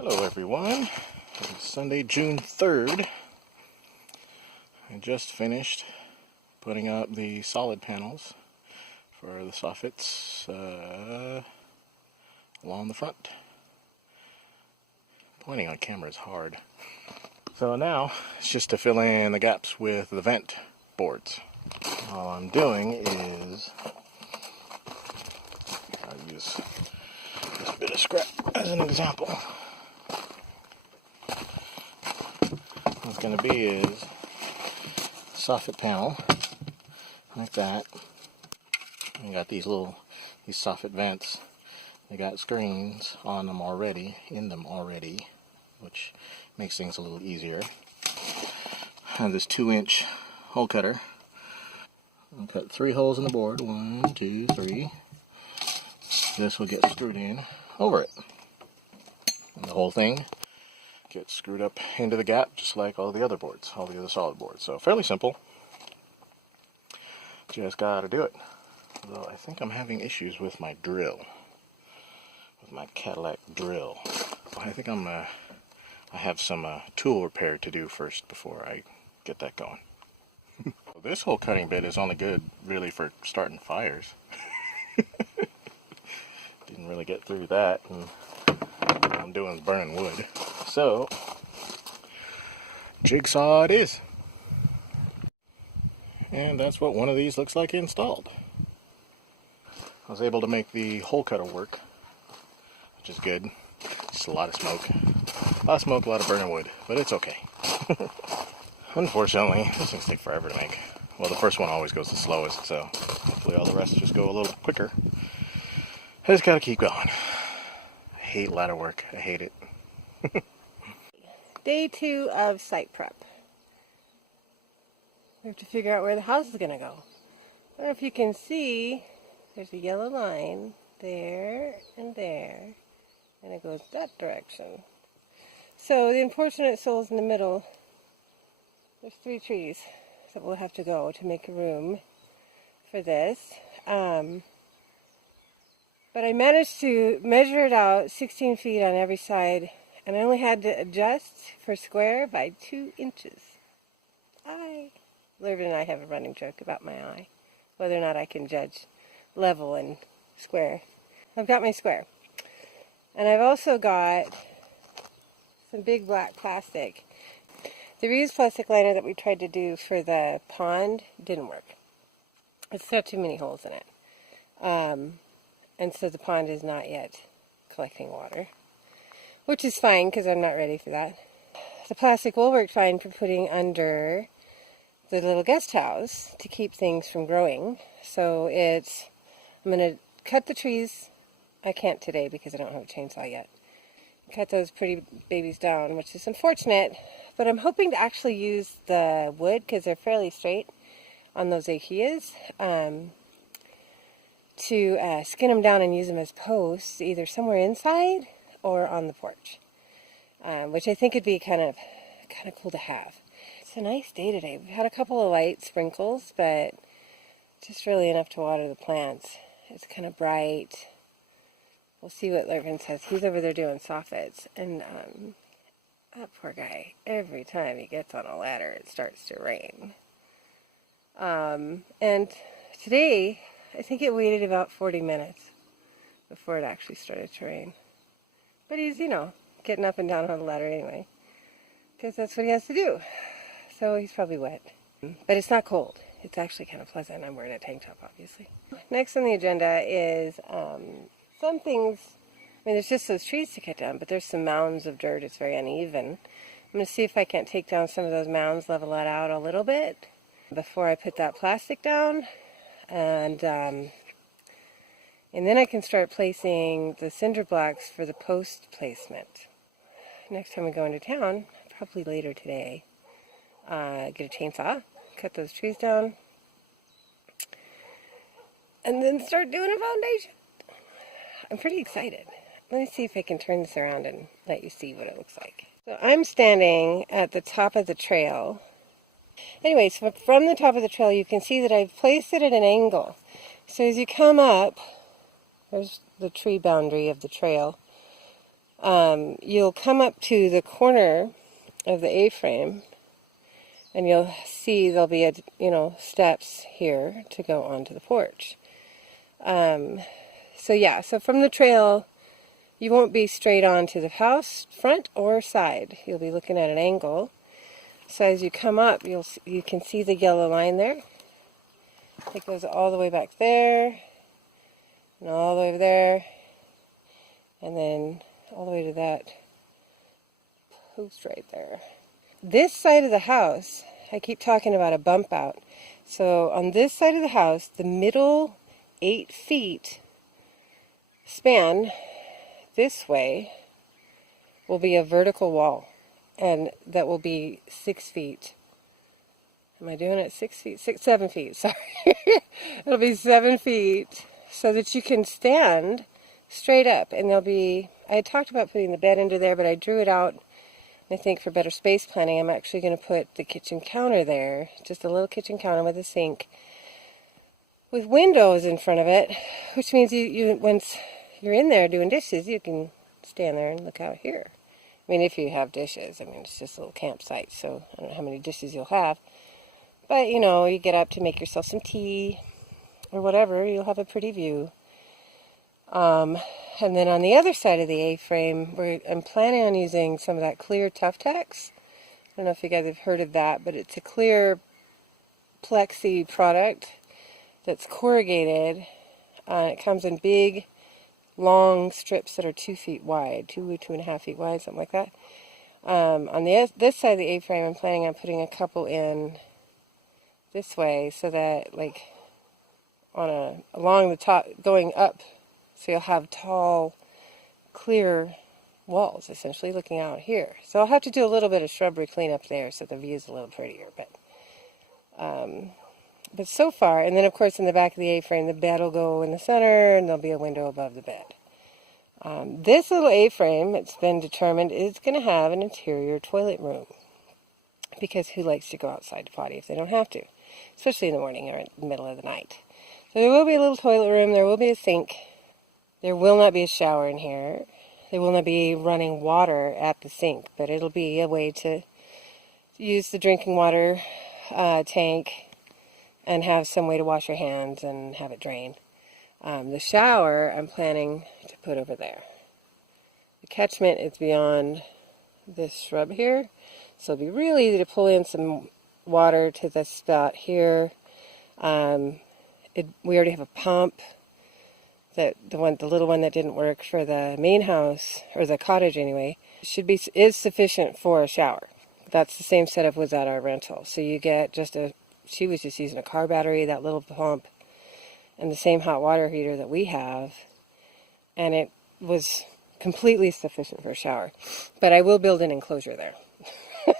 Hello everyone, it's Sunday, June 3rd. I just finished putting up the solid panels for the soffits along the front. Pointing on camera is hard. So now it's just to fill in the gaps with the vent boards. All I'm doing is I'll use this bit of scrap as an example. What's going to be is soffit panel like that. You got these soffit vents. They got screens on them already, which makes things a little easier. I have this 2-inch hole cutter. I'll cut 3 holes in the board. 1, 2, 3. This will get screwed in over it. And the whole thing gets screwed up into the gap just like all the other boards, all the other solid boards. So fairly simple. Just gotta do it. Although I think I'm having issues with my drill, with my Cadillac drill. I think I have some tool repair to do first before I get that going. This whole cutting bit is only good really for starting fires. Didn't really get through that, and all I'm doing is burning wood. So, jigsaw it is. And that's what one of these looks like installed. I was able to make the hole cutter work, which is good. Just a lot of smoke. A lot of smoke, a lot of burning wood, but it's okay. Unfortunately, these things take forever to make. Well, the first one always goes the slowest, so hopefully all the rest just go a little quicker. I just gotta keep going. I hate ladder work. I hate it. Day 2 of site prep. We have to figure out where the house is going to go. I don't know if you can see, there's a yellow line there, and it goes that direction. So the unfortunate souls in the middle, there's 3 trees that will have to go to make room for this. But I managed to measure it out 16 feet on every side, and I only had to adjust for square by 2 inches. Lervin and I have a running joke about my eye, whether or not I can judge level and square. I've got my square. And I've also got some big black plastic. The reused plastic liner that we tried to do for the pond didn't work. It's got too many holes in it. And so the pond is not yet collecting water, which is fine because I'm not ready for that. The plastic will work fine for putting under the little guest house to keep things from growing. So I'm going to cut the trees. I can't today because I don't have a chainsaw yet. Cut those pretty babies down, which is unfortunate, but I'm hoping to actually use the wood because they're fairly straight on those achias. To skin them down and use them as posts, either somewhere inside or on the porch, which I think would be kind of cool to have. It's a nice day today. We've had a couple of light sprinkles, but just really enough to water the plants. It's kind of bright. We'll see what Lervin says. He's over there doing soffits, and that poor guy, every time he gets on a ladder, it starts to rain. And today, I think it waited about 40 minutes before it actually started to rain. But he's, getting up and down on the ladder anyway, because that's what he has to do. So he's probably wet. But it's not cold. It's actually kind of pleasant. I'm wearing a tank top, obviously. Next on the agenda is some things. There's just those trees to cut down, but there's some mounds of dirt. It's very uneven. I'm going to see if I can't take down some of those mounds, level that out a little bit before I put that plastic down. And then I can start placing the cinder blocks for the post placement. Next time we go into town, probably later today, get a chainsaw, cut those trees down, and then start doing a foundation. I'm pretty excited. Let me see if I can turn this around and let you see what it looks like. So I'm standing at the top of the trail. Anyway, so from the top of the trail, you can see that I've placed it at an angle. So as you come up, there's the tree boundary of the trail. you'll come up to the corner of the A-frame, and you'll see there'll be steps here to go onto the porch. So from the trail, you won't be straight on to the house, front or side. You'll be looking at an angle. So as you come up, you can see the yellow line there. It goes all the way back there, and all the way over there, and then all the way to that post right there. This side of the house, I keep talking about a bump out. So on this side of the house, the middle 8 feet span this way will be a vertical wall, and that will be 6 feet. Am I doing it 6 feet? 7 feet, sorry. It'll be 7 feet so that you can stand straight up, and I had talked about putting the bed into there, but I drew it out. I think for better space planning, I'm actually going to put the kitchen counter there, just a little kitchen counter with a sink with windows in front of it, which means once you're in there doing dishes, you can stand there and look out here. I mean, if you have dishes. I mean, it's just a little campsite, so I don't know how many dishes you'll have. But, you get up to make yourself some tea or whatever, you'll have a pretty view. And then on the other side of the A-frame, I'm planning on using some of that clear Tough Tex. I don't know if you guys have heard of that, but it's a clear plexi product that's corrugated. It comes in big, long strips that are 2 feet wide, 2.5 feet wide, something like that. On this side of the A-frame, I'm planning on putting a couple in this way, so that along the top, going up, so you'll have tall, clear walls, essentially, looking out here. So I'll have to do a little bit of shrubbery cleanup there so the view's a little prettier. But so far, and then of course in the back of the A-frame, the bed will go in the center, and there'll be a window above the bed. This little A-frame, it's been determined, is going to have an interior toilet room. Because who likes to go outside to potty if they don't have to? Especially in the morning or in the middle of the night. So there will be a little toilet room, there will be a sink. There will not be a shower in here. There will not be running water at the sink, but it'll be a way to use the drinking water tank and have some way to wash your hands and have it drain. The shower I'm planning to put over there. The catchment is beyond this shrub here, so it'll be really easy to pull in some water to this spot here. We already have a pump. The little one that didn't work for the main house, or the cottage anyway, is sufficient for a shower. That's the same setup was at our rental. So you get she was just using a car battery, that little pump, and the same hot water heater that we have, and it was completely sufficient for a shower. But I will build an enclosure there.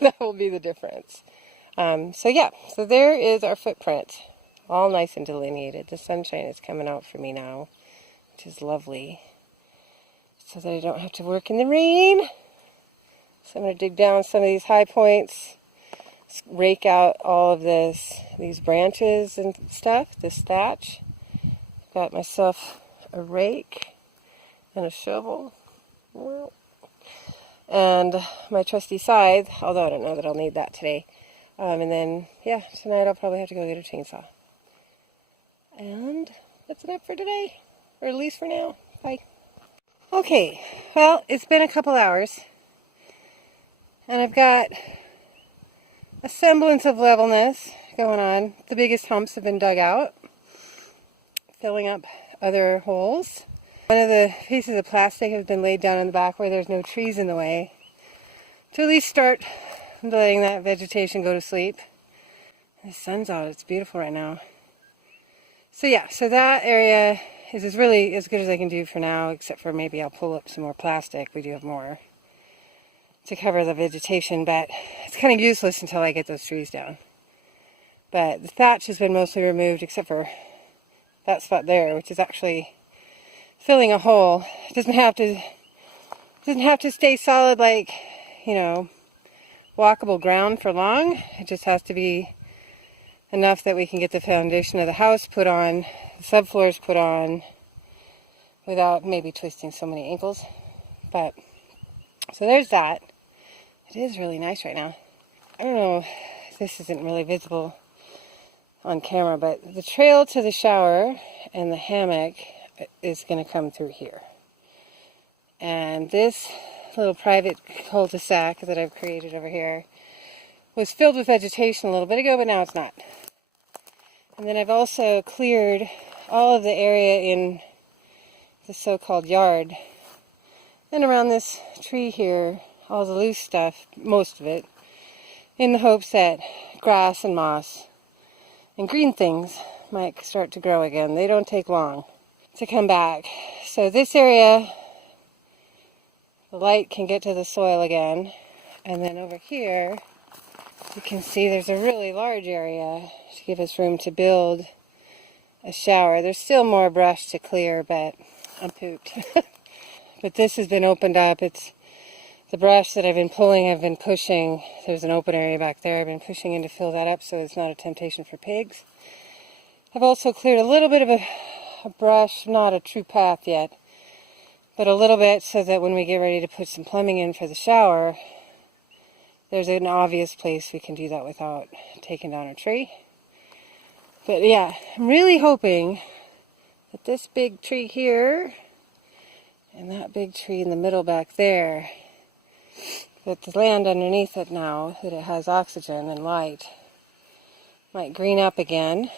That will be the difference. So there is our footprint, all nice and delineated. The sunshine is coming out for me now, which is lovely, so that I don't have to work in the rain. So I'm going to dig down some of these high points, rake out all of these branches and stuff, this thatch. Got myself a rake and a shovel, and my trusty scythe, although I don't know that I'll need that today. And then, tonight I'll probably have to go get a chainsaw. And that's enough for today. Or at least for now. Bye. Okay, well, it's been a couple hours, and I've got a semblance of levelness going on. The biggest humps have been dug out, filling up other holes. One of the pieces of plastic has been laid down in the back where there's no trees in the way, to at least start letting that vegetation go to sleep. The sun's out, it's beautiful right now. So that area is really as good as I can do for now, except for maybe I'll pull up some more plastic. We do have more to cover the vegetation, but it's kind of useless until I get those trees down. But the thatch has been mostly removed, except for that spot there, which is actually filling a hole. It doesn't have to stay solid like, walkable ground for long. It just has to be enough that we can get the foundation of the house put on, the subfloors put on, without maybe twisting so many ankles. But So there's that. It is really nice right now. I don't know if this isn't really visible on camera, but the trail to the shower and the hammock is going to come through here. And this little private cul-de-sac that I've created over here was filled with vegetation a little bit ago, but now it's not. And then I've also cleared all of the area in the so-called yard and around this tree here, all the loose stuff, most of it, in the hopes that grass and moss and green things might start to grow again. They don't take long to come back. So this area, the light can get to the soil again. And then over here, you can see there's a really large area to give us room to build a shower. There's still more brush to clear, but I'm pooped. But this has been opened up. It's the brush that I've been pulling, I've been pushing. There's an open area back there. I've been pushing in to fill that up so it's not a temptation for pigs. I've also cleared a little bit of a brush, not a true path yet, but a little bit so that when we get ready to put some plumbing in for the shower, there's an obvious place we can do that without taking down a tree. But yeah, I'm really hoping that this big tree here and that big tree in the middle back there, that the land underneath it now, that it has oxygen and light, might green up again.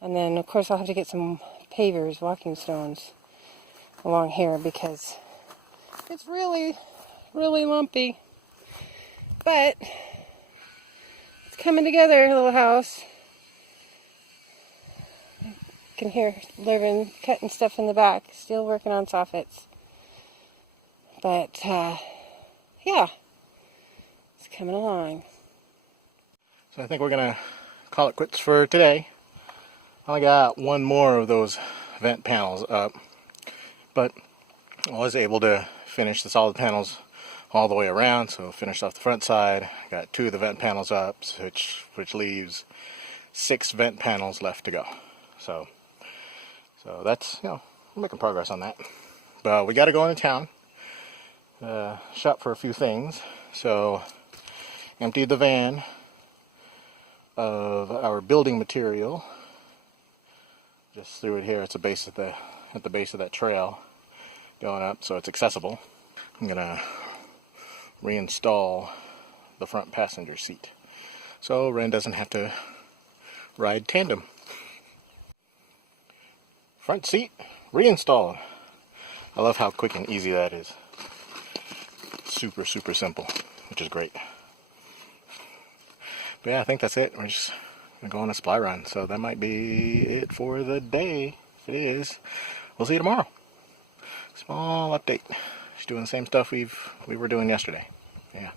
And then of course I'll have to get some pavers, walking stones along here because it's really, really lumpy. But it's coming together, little house. You can hear Lurvin cutting stuff in the back, still working on soffits. But yeah, it's coming along. So I think we're going to call it quits for today. I only got one more of those vent panels up, but I was able to finish the solid panels all the way around, so finished off the front side. Got 2 of the vent panels up, which leaves 6 vent panels left to go. So that's, we're making progress on that. But we got to go into town, shop for a few things. So emptied the van of our building material. Just threw it here. It's at the base of that trail going up, so it's accessible. I'm gonna reinstall the front passenger seat so Ren doesn't have to ride tandem. Front seat reinstalled. I love how quick and easy that is. Super, super simple, which is great. But yeah, I think that's it. We're just gonna go on a supply run, so that might be it for the day. If it is, we'll see you tomorrow. Small update. Just doing the same stuff we were doing yesterday. Yeah.